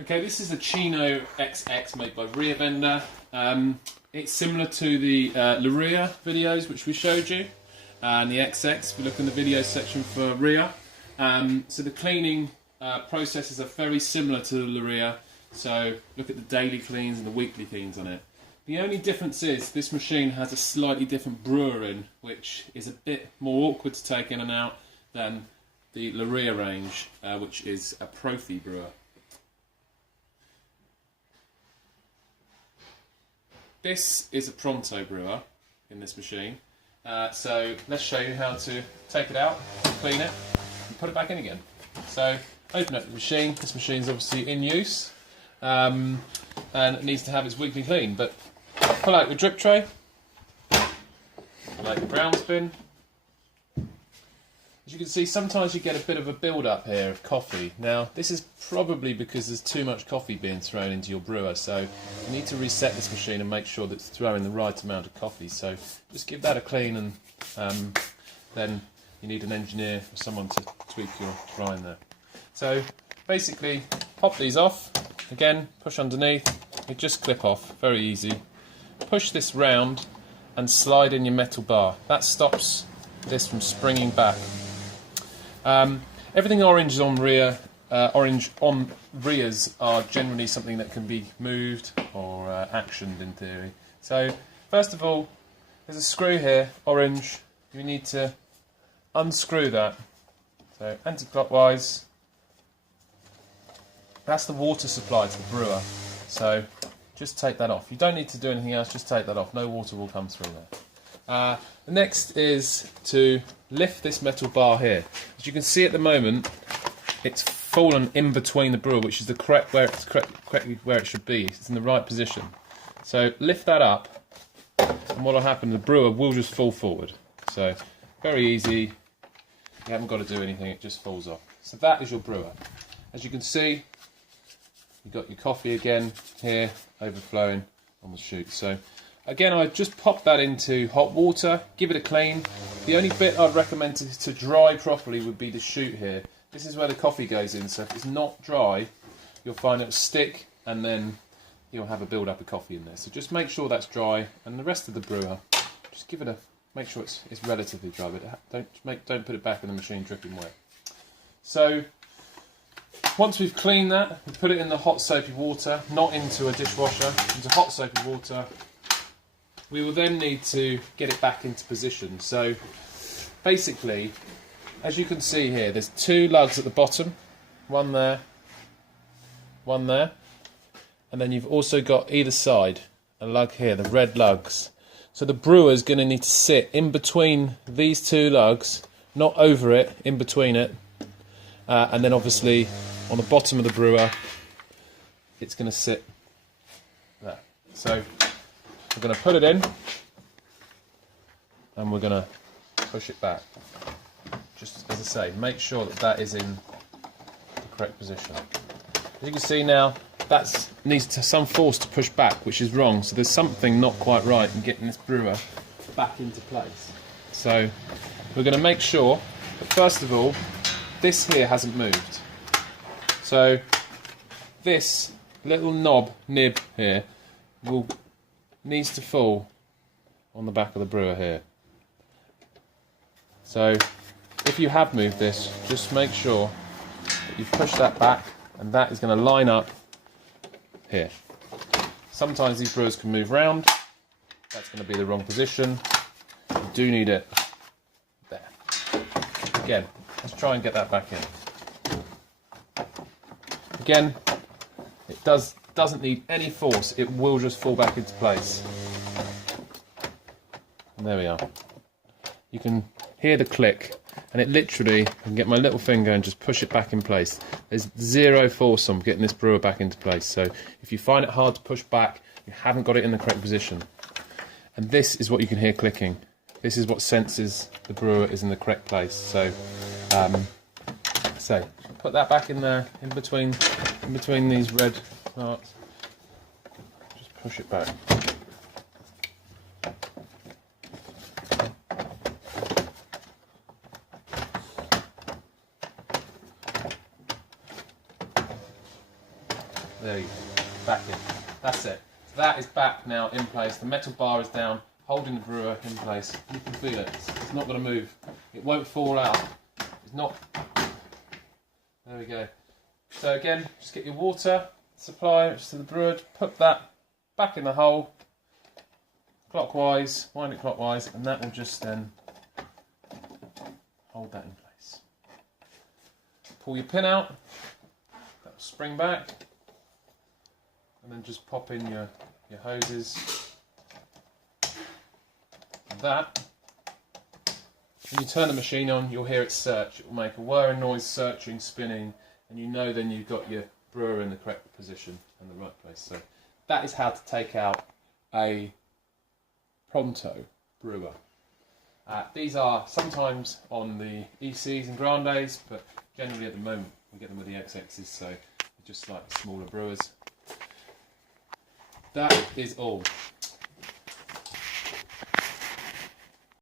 Okay, this is a Cino XX made by Brewer. It's similar to the Luria videos which we showed you, and the XX. If you look in the video section for Ria. So the cleaning processes are very similar to the Luria. So look at the daily cleans and the weekly cleans on it. The only difference is this machine has a slightly different brewer in, which is a bit more awkward to take in and out than the Luria range, which is a Profi brewer. This is a Pronto brewer in this machine. So let's show you how to take it out, clean it, and put it back in again. So open up the machine. This machine is obviously in use, and it needs to have its weekly clean. But pull out your drip tray, pull out your grounds bin. As you can see, sometimes you get a bit of a build-up here of coffee. Now, this is probably because there's too much coffee being thrown into your brewer, so you need to reset this machine and make sure that it's throwing the right amount of coffee. So just give that a clean, and then you need an engineer or someone to tweak your grind there. So basically, pop these off. Again, push underneath. They just clip off, very easy. Push this round and slide in your metal bar. That stops this from springing back. Everything orange on Ria, orange on Rias are generally something that can be moved or actioned in theory. So first of all, there's a screw here, orange. You need to unscrew that. So anti-clockwise. That's the water supply to the brewer. So just take that off. You don't need to do anything else, just take that off. No water will come through there. The next is to lift this metal bar here. As you can see at the moment, it's fallen in between the brewer, which is the correctly where it should be. It's in the right position. So lift that up, and what will happen, the brewer will just fall forward. So very easy. You haven't got to do anything, it just falls off. So that is your brewer. As you can see, you've got your coffee again here, overflowing on the chute. So again, I just pop that into hot water, give it a clean. The only bit I'd recommend to dry properly would be the chute here. This is where the coffee goes in, so if it's not dry, you'll find it'll stick and then you'll have a build-up of coffee in there. So just make sure that's dry, and the rest of the brewer, just give it a, make sure it's relatively dry, but don't put it back in the machine dripping wet. So once we've cleaned that, we put it in the hot soapy water, not into a dishwasher, into hot soapy water. We will then need to get it back into position. So basically, as you can see here, there's two lugs at the bottom, one there, and then you've also got either side a lug here, the red lugs. So the brewer is going to need to sit in between these two lugs, not over it, in between it, and then obviously on the bottom of the brewer, it's going to sit there. So we're going to put it in, and we're going to push it back. Just as I say, make sure that that is in the correct position. As you can see now, that needs some force to push back, which is wrong. So there's something not quite right in getting this brewer back into place. So we're going to make sure that first of all, this here hasn't moved. So this little nib here needs to fall on the back of the brewer here. So if you have moved this, just make sure that you've pushed that back, and that is going to line up here. Sometimes these brewers can move round. That's going to be the wrong position. You do need it there. Again, let's try and get that back in. Again, it doesn't need any force. It will just fall back into place. And there we are. You can hear the click, and it literally, I can get my little finger and just push it back in place. There's zero force on getting this brewer back into place. So if you find it hard to push back, you haven't got it in the correct position. And this is what you can hear clicking. This is what senses the brewer is in the correct place. So put that back in there, in between these red parts. Just push it back. There you go. Back in. That's it. So that is back now in place. The metal bar is down, holding the brewer in place. You can feel it. It's not going to move. It won't fall out. It's not. There we go. So again, just get your water supply to the brewer. Put that back in the hole, clockwise, wind it clockwise, and that will just then hold that in place. Pull your pin out. That will spring back. And then just pop in your hoses. And that, when you turn the machine on, you'll hear it search. It will make a whirring noise, searching, spinning, and you know then you've got your brewer in the correct position and the right place. So that is how to take out a Pronto brewer. These are sometimes on the ECs and Grandes, but generally at the moment we get them with the XXs, so they're just slightly smaller brewers. That is all.